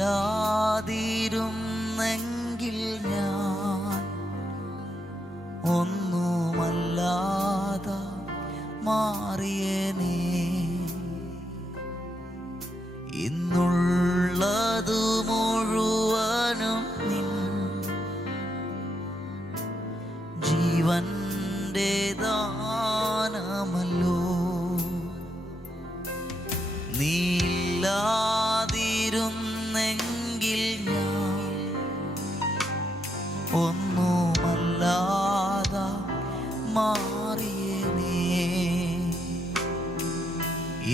നീയില്ലാതിരുന്നെങ്കിൽ ഞാൻ ഒന്നുമല്ലാതെ മാറിയേനേ. ഇന്നുള്ളതു മുഴുവനും നിൻ ജീവന്റെ ദാനമല്ലോ. നീയില്ലാതിരുന്നെങ്കിൽ ഞാൻ ഒന്നുമല്ലാതെ മാറിയേനേ.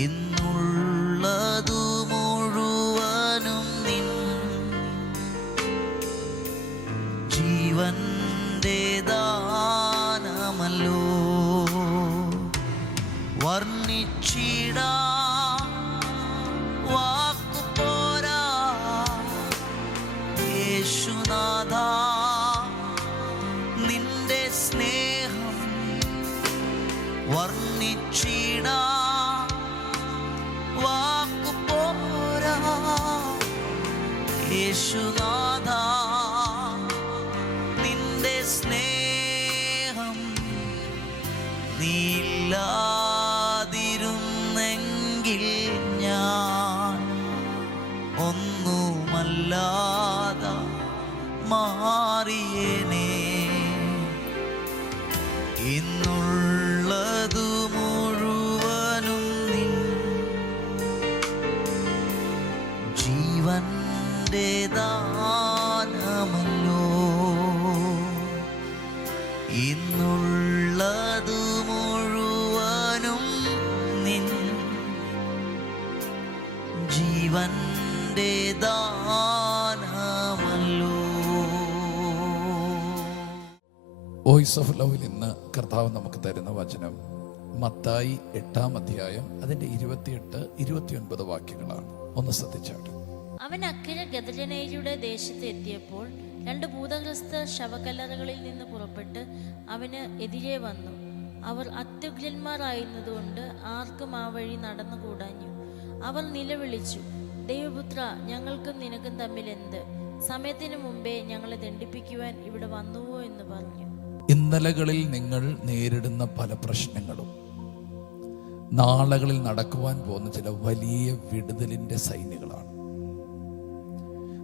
ഇന്നുള്ളതു മുഴുവനും നിൻ ജീവന്റെ ദാനമല്ലോ. വർണ്ണിച്ചിടാ വാക്കുപോരാ യേശുനാഥ, നിന്റെ സ്നേഹം വർണ്ണിച്ചിടാ വാക്കുപോരാ യേശുനാഥ, നിന്റെ സ്നേഹം. നീയില്ലാതിരുന്നെങ്കിൽ ഞാൻ ഒന്നുമല്ലാതെ മാറിയേനേ. ഇന്നുള്ളതു മുഴുവനും നിൻ ജീവന്റെ ദാനമല്ലോ. ഇന്നുള്ളതു മുഴുവനും നിൻ ജീവന്റെ ദാനമല്ലോ. വോയിസ് ഓഫ് ലവിൽ ഇന്ന് കർത്താവ് നമുക്ക് തരുന്ന വചനം മത്തായി 8-ാം അധ്യായം അതിന്റെ 28-29 വാക്യങ്ങളാണ്. ഒന്ന് ശ്രദ്ധിച്ചാട്ടെ. അവൻ അക്കരെ ഗദരേനയുടെ ദേശത്ത് എത്തിയപ്പോൾ 2 ഭൂതഗ്രസ്തർ ശവക്കല്ലറകളിൽ നിന്ന് പുറപ്പെട്ട് അവന് എതിരെ വന്നു. അവർ അത്യുഗ്രന്മാരായിരുന്നതുകൊണ്ട് ആർക്കും ആ വഴി നടന്നുകൂടാഞ്ഞു. അവർ നിലവിളിച്ചു, ദൈവപുത്ര, ഞങ്ങൾക്കും നിനക്കും തമ്മിൽ എന്ത്? സമയത്തിന് മുമ്പേ ഞങ്ങളെ ദണ്ഡിപ്പിക്കുവാൻ ഇവിടെ വന്നുവോ എന്ന് പറഞ്ഞു. ഇന്നലകളിൽ നിങ്ങൾ നേരിടുന്ന പല പ്രശ്നങ്ങളും നാളുകളിൽ നടക്കുവാൻ പോകുന്ന ചില വലിയ വിടുതലിന്റെ സൈനുകളാണ്.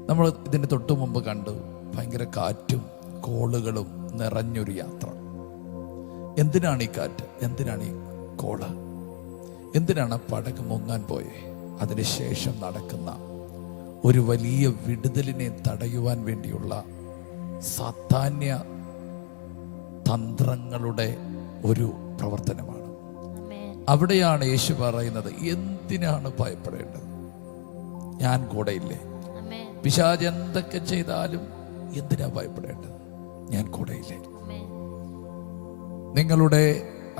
നമ്മൾ ഇതിന് തൊട്ടു മുമ്പ് കണ്ടു, ഭയങ്കര കാറ്റും കോളുകളും നിറഞ്ഞൊരു യാത്ര. എന്തിനാണ് ഈ കാറ്റ്? എന്തിനാണ് ഈ കോള്? എന്തിനാണ് പടക് മുങ്ങാൻ പോയേ? അതിനുശേഷം നടക്കുന്ന ഒരു വലിയ വിടുതലിനെ തടയുവാൻ വേണ്ടിയുള്ള സാധാന്യ തന്ത്രങ്ങളുടെ ഒരു പ്രവർത്തനമാണ്. അവിടെയാണ് യേശു പറയുന്നത്, എന്തിനാണ് ഭയപ്പെടേണ്ടത്? ഞാൻ കൂടെയില്ലേ. പിശാച് എന്തൊക്കെ ചെയ്താലും എന്തിനാ ഭയപ്പെടേണ്ടത്? ഞാൻ കൂടെയില്ലേ. നിങ്ങളുടെ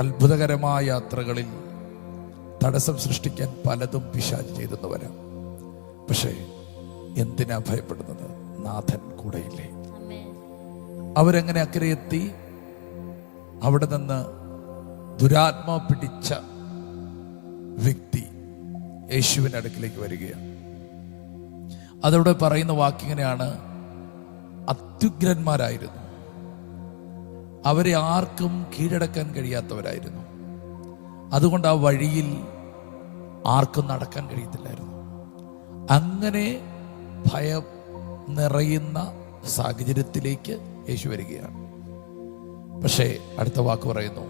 അത്ഭുതകരമായ യാത്രകളിൽ തടസ്സം സൃഷ്ടിക്കാൻ പലതും പിശാച് ചെയ്തെന്ന് വരാം. പക്ഷേ എന്തിനാ ഭയപ്പെടുന്നത്? നാഥൻ കൂടെയില്ലേ. അവരെങ്ങനെ അക്കരെ എത്തി? അവിടെ നിന്ന് ദുരാത്മാ പിടിച്ച വ്യക്തി യേശുവിൻ്റെ അടുക്കിലേക്ക് വരികയാണ്. അതവിടെ പറയുന്ന വാക്കിങ്ങനെയാണ്, അത്യുഗ്രന്മാരായിരുന്നു. അവരെ ആർക്കും കീഴടക്കാൻ കഴിയാത്തവരായിരുന്നു. അതുകൊണ്ട് ആ വഴിയിൽ ആർക്കും നടക്കാൻ കഴിയത്തില്ലായിരുന്നു. അങ്ങനെ ഭയം നിറയുന്ന സാഹചര്യത്തിലേക്ക് യേശു വരികയാണ്. പക്ഷേ അടുത്ത വാക്ക് പറയുന്നു,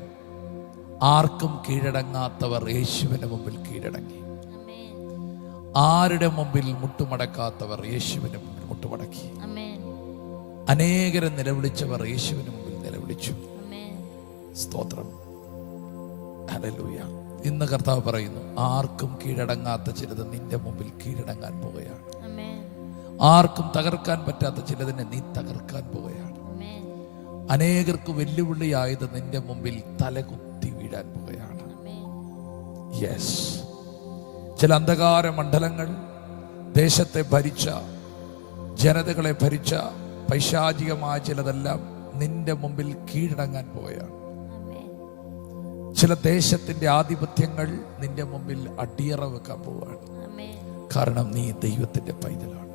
ആർക്കും കീഴടങ്ങാത്തവർ യേശുവിന്റെ മുമ്പിൽ കീഴടങ്ങി. ആരുടെ മുമ്പിൽ മുട്ടുമടക്കാത്തവർ യേശുവിന്റെ മുമ്പിൽ മുട്ടുമടക്കി. അനേകരെ നിലവിളിച്ചവർ യേശുവിന് മുമ്പിൽ നിലവിളിച്ചു. സ്തോത്രം, ഹല്ലേലൂയ. ഇന്ന് കർത്താവ് പറയുന്നു, ആർക്കും കീഴടങ്ങാത്ത ചിലത് നിന്റെ മുമ്പിൽ കീഴടങ്ങാൻ പോവുകയാണ്. ആർക്കും തകർക്കാൻ പറ്റാത്ത ചിലതിനെ നീ തകർക്കാൻ പോവുകയാണ്. അനേകർക്ക് വെല്ലുവിളിയായത് നിന്റെ മുമ്പിൽ തലകുത്തി വീഴാൻ പോവുകയാണ്. യെസ്, ചില അന്ധകാര മണ്ഡലങ്ങൾ ദേശത്തെ ഭരിച്ച, ജനതകളെ ഭരിച്ച പൈശാചികമായ ചിലതെല്ലാം നിന്റെ മുമ്പിൽ കീഴടങ്ങാൻ പോവുകയാണ്. ചില ദേശത്തിന്റെ ആധിപത്യങ്ങൾ നിന്റെ മുമ്പിൽ അടിയറ വെക്കാൻ പോവുകയാണ്. കാരണം നീ ദൈവത്തിന്റെ പൈതലാണ്.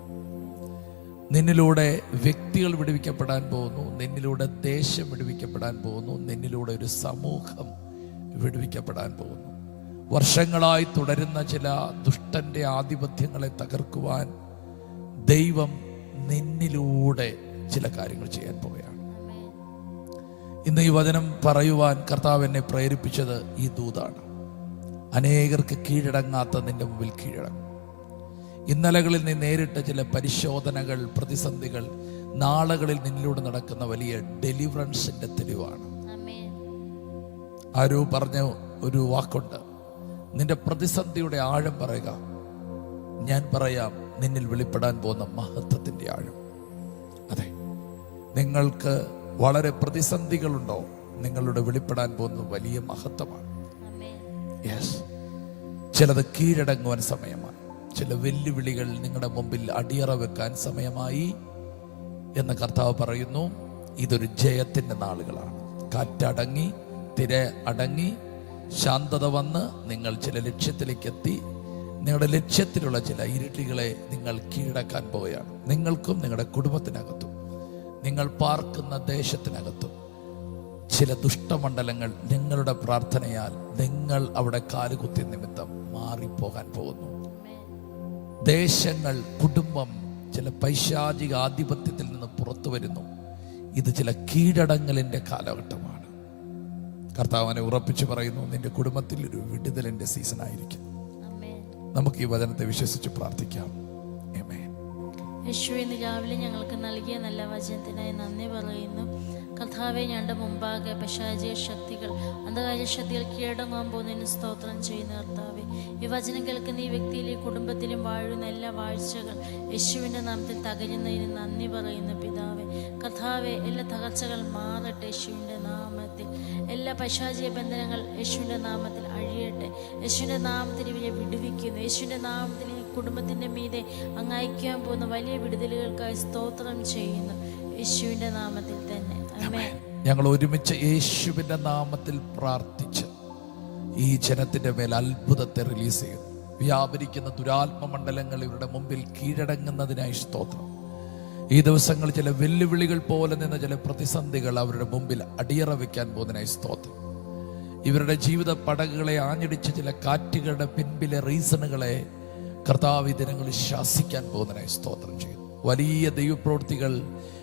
നിന്നിലൂടെ വ്യക്തികൾ വിടുവിക്കപ്പെടാൻ പോകുന്നു, നിന്നിലൂടെ ദേശം വിടുവിക്കപ്പെടാൻ പോകുന്നു, നിന്നിലൂടെ ഒരു സമൂഹം വിടുവിക്കപ്പെടാൻ പോകുന്നു. വർഷങ്ങളായി തുടരുന്ന ചില ദുഷ്ടന്റെ ആധിപത്യങ്ങളെ തകർക്കുവാൻ ദൈവം നിന്നിലൂടെ ചില കാര്യങ്ങൾ ചെയ്യാൻ പോവുകയാണ്. ഇന്ന് ഈ വചനം പറയുവാൻ കർത്താവ് എന്നെ പ്രേരിപ്പിച്ചത് ഈ ദൂതാണ്. അനേകർക്ക് കീഴടങ്ങാത്ത നിന്റെ മുമ്പിൽ കീഴടങ്ങും. ഇന്നലകളിൽ നീ നേരിട്ട ചില പരിശോധനകൾ, പ്രതിസന്ധികൾ നാളുകളിൽ നിന്നിലൂടെ നടക്കുന്ന വലിയ ഡെലിവറൻസിന്റെ തെളിവാണ്. ആരോ പറഞ്ഞ ഒരു വാക്കുണ്ട്, നിന്റെ പ്രതിസന്ധിയുടെ ആഴം പറയുക, ഞാൻ പറയാം നിന്നിൽ വെളിപ്പെടാൻ പോകുന്ന മഹത്വത്തിന്റെ ആഴം. അതെ, നിങ്ങൾക്ക് വളരെ പ്രതിസന്ധികളുണ്ടോ, നിങ്ങളുടെ വെളിപ്പെടാൻ പോകുന്നത് വലിയ മഹത്വമാണ്. യെസ്, ചിലത് കീഴടങ്ങുവാൻ സമയമായി, ചില വെല്ലുവിളികൾ നിങ്ങളുടെ മുമ്പിൽ അടിയറ വെക്കാൻ സമയമായി എന്ന് കർത്താവ് പറയുന്നു. ഇതൊരു ജയത്തിന്റെ നാളുകളാണ്. കാറ്റടങ്ങി, തിര അടങ്ങി, ശാന്തത വന്ന് നിങ്ങൾ ചില ലക്ഷ്യത്തിലേക്ക് എത്തി. നിങ്ങളുടെ ലക്ഷ്യത്തിലുള്ള ചില ഇരുട്ടികളെ നിങ്ങൾ കീഴടക്കാൻ പോവുകയാണ്. നിങ്ങൾക്കും നിങ്ങളുടെ കുടുംബത്തിനകത്തും നിങ്ങൾ പാർക്കുന്ന ദേശത്തിനകത്തും ചില ദുഷ്ടമണ്ഡലങ്ങൾ നിങ്ങളുടെ പ്രാർത്ഥനയാൽ നിങ്ങൾ അവിടെ കാലുകുത്തി നിമിത്തം മാറിപ്പോകാൻ പോകുന്നു. ദേശങ്ങൾ, കുടുംബം ചില പൈശാചിക ആധിപത്യത്തിൽ നിന്ന് പുറത്തു വരുന്നു. ഇത് ചില കീഴടങ്ങലിന്റെ കാലഘട്ടമാണ്. കർത്താവിനെ ഉറപ്പിച്ചു പറയുന്നു, നിന്റെ കുടുംബത്തിൽ ഒരു വിടുതലിന്റെ സീസൺ ആയിരിക്കും. നമുക്ക് ഈ വചനത്തെ വിശ്വസിച്ച് പ്രാർത്ഥിക്കാം. യേശുവേ, ഇന്ന് രാവിലെ ഞങ്ങൾക്ക് നൽകിയ നല്ല വചനത്തിനായി നന്ദി പറയുന്നു. കർത്താവെ, ഞങ്ങളുടെ മുമ്പാകെ പൈശാചിക ശക്തികൾ, അന്ധകാര ശക്തികൾ കീഴടങ്ങാൻ പോകുന്നതിന് സ്തോത്രം ചെയ്യുന്ന കർത്താവെ, ഈ വചനം കേൾക്കുന്ന ഈ വ്യക്തിയിലെ കുടുംബത്തിലും വാഴുന്ന എല്ലാ വാഴ്ചകൾ യേശുവിൻ്റെ നാമത്തിൽ തകരുന്നതിന് നന്ദി പറയുന്നു പിതാവെ. കർത്താവെ, എല്ലാ തകർച്ചകൾ മാറട്ടെ യേശുവിൻ്റെ നാമത്തിൽ. എല്ലാ പൈശാചിക ബന്ധനങ്ങൾ യേശുവിൻ്റെ നാമത്തിൽ അഴിയട്ടെ. യേശുവിൻ്റെ നാമത്തിൽ ഇവരെ വിടുവിക്കുന്നു. യേശുവിൻ്റെ നാമത്തിൽ ഈ കുടുംബത്തിൻ്റെ മീതെ അങ്ങ് അയക്കാൻ പോകുന്ന വലിയ വിടുതലുകൾക്കായി സ്തോത്രം ചെയ്യുന്നു യേശുവിൻ്റെ നാമത്തിൽ തന്നെ. ആമേൻ. ഞങ്ങൾ ഒരുമിച്ച് യേശുവിൻ്റെ നാമത്തിൽ പ്രാർത്ഥിച്ച് ഈ ജനത്തിന്റെ മേൽ അത്ഭുതത്തെ റിലീസ് ചെയ്യുന്നു. വ്യാപരിക്കുന്ന ദുരാത്മ മണ്ഡലങ്ങൾ ഇവരുടെ മുമ്പിൽ കീഴടങ്ങുന്നതിനായി സ്തോത്രം. ഈ ദിവസങ്ങൾ ചില വെല്ലുവിളികൾ പോലെ നിന്ന ചില പ്രതിസന്ധികൾ അവരുടെ മുമ്പിൽ അടിയറ വയ്ക്കാൻ പോകുന്നതിനായി സ്തോത്രം. ഇവരുടെ ജീവിത പടകുകളെ ആഞ്ഞടിച്ച് ചില കാറ്റുകളുടെ പിൻപിലെ റീസണുകളെ കർത്താവ് ഈ ദിനങ്ങളിൽ ശാസിക്കാൻ പോകുന്നതിനായി സ്തോത്രം ചെയ്യുന്നു. വലിയ ദൈവപ്രവൃത്തികൾ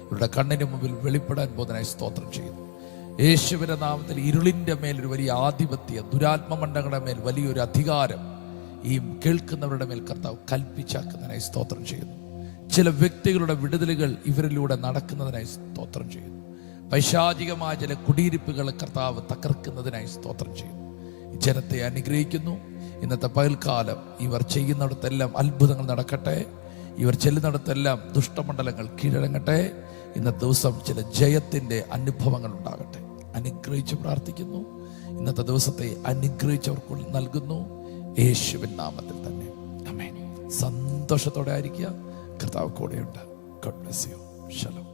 ഇവരുടെ കണ്ണിന് മുമ്പിൽ വെളിപ്പെടാൻ പോകുന്നതിനായി സ്തോത്രം ചെയ്യുന്നു. യേശുവിന്റെ നാമത്തിൽ ഇരുളിന്റെ മേൽ ഒരു വലിയ ആധിപത്യം, ദുരാത്മമണ്ഡലങ്ങളുടെ മേൽ വലിയൊരു അധികാരം ഈ കേൾക്കുന്നവരുടെ മേൽ കർത്താവ് കൽപ്പിച്ചാക്കുന്നതിനായി സ്തോത്രം ചെയ്യുന്നു. ചില വ്യക്തികളുടെ വിടുതലുകൾ ഇവരിലൂടെ നടക്കുന്നതിനായി സ്തോത്രം ചെയ്യുന്നു. പൈശാചികമായ ചില കുടിയിരിപ്പുകൾ കർത്താവ് തകർക്കുന്നതിനായി സ്തോത്രം ചെയ്യുന്നു. ജനത്തെ അനുഗ്രഹിക്കുന്നു. ഇന്നത്തെ പകൽക്കാലം ഇവർ ചെയ്യുന്നിടത്തെല്ലാം അത്ഭുതങ്ങൾ നടക്കട്ടെ. ഇവർ ചെല്ലുന്നിടത്തെല്ലാം ദുഷ്ടമണ്ഡലങ്ങൾ കീഴടങ്ങട്ടെ. ഇന്നത്തെ ദിവസം ചില ജയത്തിന്റെ അനുഭവങ്ങൾ ഉണ്ടാകട്ടെ. അനുഗ്രഹിച്ച് പ്രാർത്ഥിക്കുന്നു. ഇന്നത്തെ ദിവസത്തെ അനുഗ്രഹിച്ചവർക്ക് നൽകുന്നു യേശുവിൻ നാമത്തിൽ തന്നെ. ആമേൻ. സന്തോഷത്തോടെ ആയിരിക്കുക. കർത്താവ് കൂടെയുണ്ട്. God bless you. ശലോം.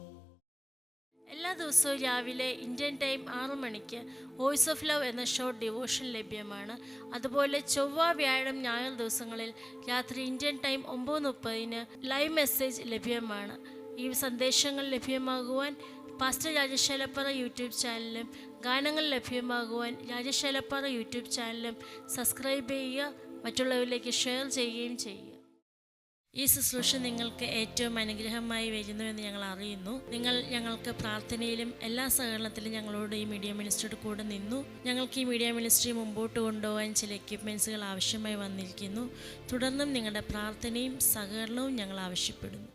എല്ലാ ദിവസവും രാവിലെ ഇന്ത്യൻ ടൈം 6 മണിക്ക് വോയിസ് ഓഫ് ലവ് എന്ന ഷോർട്ട് ഡിവോഷൻ ലഭ്യമാണ്. അതുപോലെ ചൊവ്വ, വ്യാഴം, ഞായർ ദിവസങ്ങളിൽ രാത്രി ഇന്ത്യൻ ടൈം 9:30 ലൈവ് മെസ്സേജ് ലഭ്യമാണ്. ഈ സന്ദേശങ്ങൾ ലഭ്യമാകുവാൻ പാസ്റ്റർ രാജേഷ് ഏലപ്പാറ യൂട്യൂബ് ചാനലും ഗാനങ്ങൾ ലഭ്യമാകുവാൻ രാജേഷ് ഏലപ്പാറ യൂട്യൂബ് ചാനലും സബ്സ്ക്രൈബ് ചെയ്യുക. മറ്റുള്ളവരിലേക്ക് ഷെയർ ചെയ്യുകയും ചെയ്യുക. ഈ ശുശ്രൂഷ നിങ്ങൾക്ക് ഏറ്റവും അനുഗ്രഹമായി വരുന്നുവെന്ന് ഞങ്ങൾ അറിയുന്നു. നിങ്ങൾ ഞങ്ങൾക്ക് പ്രാർത്ഥനയിലും എല്ലാ സഹകരണത്തിലും ഞങ്ങളോട് ഈ മീഡിയ മിനിസ്ട്രിയുടെ കൂടെ നിന്നു. ഞങ്ങൾക്ക് ഈ മീഡിയ മിനിസ്ട്രി മുമ്പോട്ട് കൊണ്ടുപോകാൻ ചില എക്യുപ്മെൻറ്റ്സുകൾ ആവശ്യമായി വന്നിരിക്കുന്നു. തുടർന്നും നിങ്ങളുടെ പ്രാർത്ഥനയും സഹകരണവും ഞങ്ങൾ ആവശ്യപ്പെടുന്നു.